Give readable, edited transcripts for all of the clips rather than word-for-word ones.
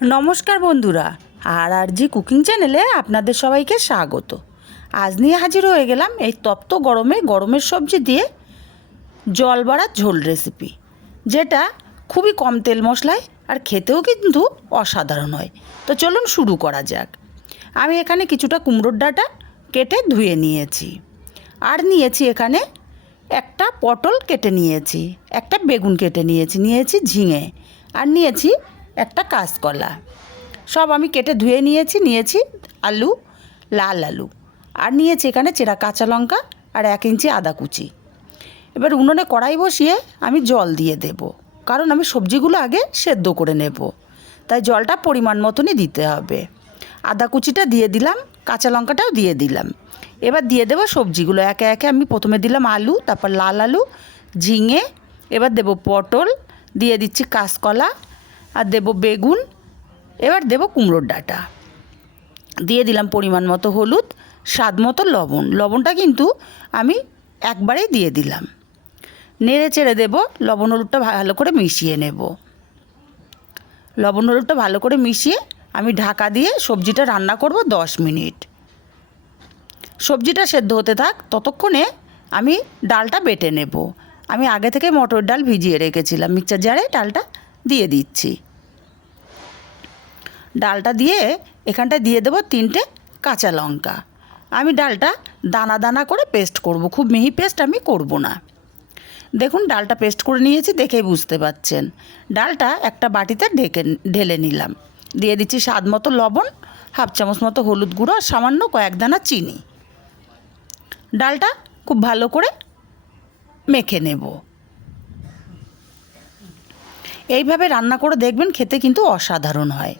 নমস্কার বন্ধুরা, আর কুকিং চ্যানেলে আপনাদের সবাইকে স্বাগত। আজ নিয়ে হাজির হয়ে গেলাম এই তপ্ত গরমের সবজি দিয়ে জল বড়া ঝোল রেসিপি, যেটা খুবই কম তেল মশলায় আর খেতেও কিন্তু অসাধারণ হয়। তো চলুন শুরু করা যাক। আমি এখানে কিছুটা কুমড়োর ডাঁটা কেটে ধুয়ে নিয়েছি, আর নিয়েছি এখানে একটা পটল কেটে নিয়েছি, একটা বেগুন কেটে নিয়েছি ঝিঙে, আর নিয়েছি একটা কাঁচকলা। সব আমি কেটে ধুয়ে নিয়েছি আলু, লাল আলু, আর নিয়েছি এখানে চেরা কাঁচা লঙ্কা আর 1 ইঞ্চি আদা কুচি। এবার উনুনে কড়াই বসিয়ে আমি জল দিয়ে দেব, কারণ আমি সবজিগুলো আগে সেদ্ধ করে নেব, তাই জলটা পরিমাণ মতনই দিতে হবে। আদা কুচিটা দিয়ে দিলাম, কাঁচা লঙ্কাটাও দিয়ে দিলাম। এবার দিয়ে দেবো সবজিগুলো একে একে। আমি প্রথমে দিলাম আলু, তারপর লাল আলু, ঝিঙে, এবার দেব পটল, দিয়ে দিচ্ছি কাঁচকলা, আর দেব বেগুন, এবার দেব কুমড়োর ডাঁটা, দিয়ে দিলাম পরিমাণ মতো হলুদ, স্বাদ মতো লবণ। লবণটা কিন্তু আমি একবারেই দিয়ে দিলাম। নেড়ে চেড়ে দেব, লবণ হলুদটা ভালো করে মিশিয়ে নেব। লবণ হলুদটা ভালো করে মিশিয়ে আমি ঢাকা দিয়ে সবজিটা রান্না করব 10 মিনিট। সবজিটা সেদ্ধ হতে থাক, ততক্ষণে আমি ডালটা বেটে নেব। আমি আগে থেকে মটর ডাল ভিজিয়ে রেখেছিলাম, মিক্সচার জারে ডালটা দিয়ে দিচ্ছি। ডালটা দিয়ে এখানটায় দিয়ে দেবো 3টে কাঁচা লঙ্কা। আমি ডালটা দানা দানা করে পেস্ট করব, খুব মিহি পেস্ট আমি করব না। দেখুন ডালটা পেস্ট করে নিয়েছি, দেখেই বুঝতে পাচ্ছেন। ডালটা একটা বাটিতে ঢেলে নিলাম, দিয়ে দিচ্ছি স্বাদ মতো লবণ, 1/2 চামচ মতো হলুদ গুঁড়ো, আর সামান্য কয়েক দানা চিনি। ডালটা খুব ভালো করে মেখে নেব। এইভাবে রান্না করে দেখবেন, খেতে কিন্তু অসাধারণ হয়।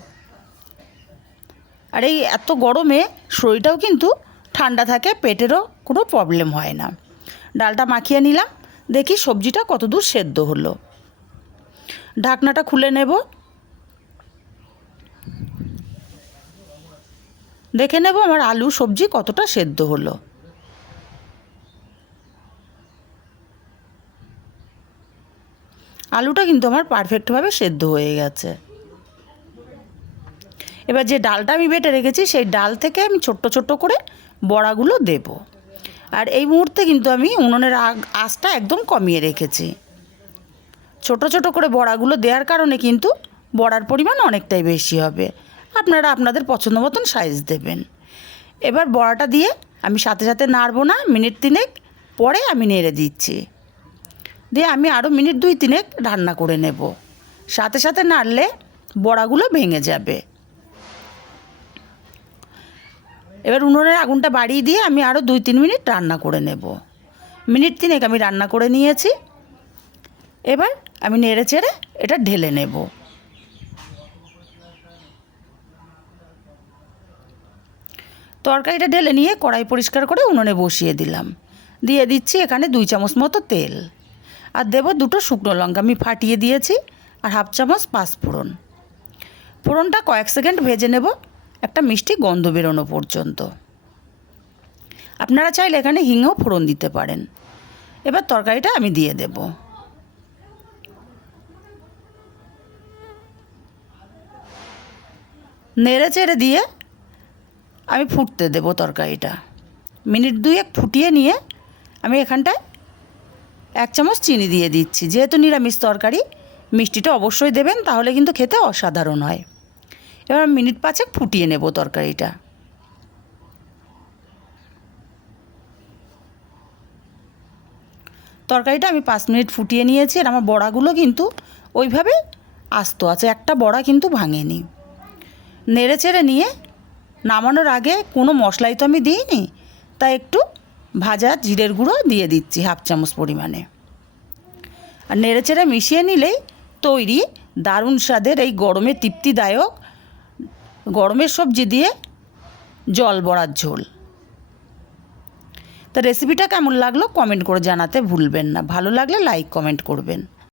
আর এই এত গরমে শরীরটাও কিন্তু ঠান্ডা থাকে, পেটেরও কোনো প্রবলেম হয় না। ডালটা মাখিয়ে নিলাম, দেখি সবজিটা কতদূর সেদ্ধ হলো। ঢাকনাটা খুলে নেব, দেখে নেব আমার আলু সবজি কতটা সেদ্ধ হলো। আলুটা কিন্তু আমার পারফেক্টভাবে সেদ্ধ হয়ে গেছে। এবার যে ডালটা আমি বেটে রেখেছি, সেই ডাল থেকে আমি ছোট্ট ছোট্ট করে বড়াগুলো দেব। আর এই মুহূর্তে কিন্তু আমি উনুনের আঁচটা একদম কমিয়ে রেখেছি। ছোট ছোট করে বড়াগুলো দেওয়ার কারণে কিন্তু বড়ার পরিমাণ অনেকটাই বেশি হবে। আপনারা আপনাদের পছন্দ মতন সাইজ দেবেন। এবার বড়াটা দিয়ে আমি সাথে সাথে নাড়বো না, মিনিট 3 পরে আমি নেড়ে দিচ্ছি। দিয়ে আমি আরও মিনিট 2-3 রান্না করে নেব। সাথে সাথে নাড়লে বড়াগুলো ভেঙে যাবে। এবার উনুনের আগুনটা বাড়িয়ে দিয়ে আমি আরও 2-3 মিনিট রান্না করে নেব। মিনিট 3 আমি রান্না করে নিয়েছি। এবার আমি নেড়ে চেড়ে এটা ঢেলে নেব। তরকারিটা ঢেলে নিয়ে কড়াই পরিষ্কার করে উনুনে বসিয়ে দিলাম। দিয়ে দিচ্ছি এখানে 2 চামচ মতো তেল, আর দেব 2টো শুকনো লঙ্কা আমি ফাটিয়ে দিয়েছি, আর 1/2 চামচ পাঁচফোড়ন। ফোড়নটা কয়েক সেকেন্ড ভেজে নেব, একটা মিষ্টি গন্ধ বেরোনো পর্যন্ত। আপনারা চাইলে এখানে হিংও ফোড়ন দিতে পারেন। এবার তরকারিটা আমি দিয়ে দেব। নেড়ে চেড়ে দিয়ে আমি ফুটতে দেব তরকারিটা। মিনিট 2 ফুটিয়ে নিয়ে আমি এখানটায় 1 চামচ চিনি দিয়ে দিচ্ছি। যেহেতু নিরামিষ তরকারি, মিষ্টিটা অবশ্যই দেবেন, তাহলে কিন্তু খেতে অসাধারণ হয়। এবার মিনিট 5 ফুটিয়ে নেব তরকারিটা। তরকারিটা আমি 5 মিনিট ফুটিয়ে নিয়েছি, আর আমার বড়াগুলো কিন্তু ওইভাবে আস্ত আছে, একটা বড়া কিন্তু ভাঙেনি। নেড়ে চেড়ে নিয়ে নামানোর আগে কোনো মশলাই তো আমি দিইনি, তাই একটু ভাজা জিরের গুঁড়ো দিয়ে দিচ্ছি 1/2 চামচ পরিমাণে। আর নেড়ে চেড়ে মিশিয়ে নিলেই তৈরি দারুণ স্বাদের এই গরমে তৃপ্তিদায়ক গরমের সবজি দিয়ে জল বড়ার ঝোল। তা রেসিপিটা কেমন লাগলো কমেন্ট করে জানাতে ভুলবেন না। ভালো লাগলে লাইক কমেন্ট করবেন।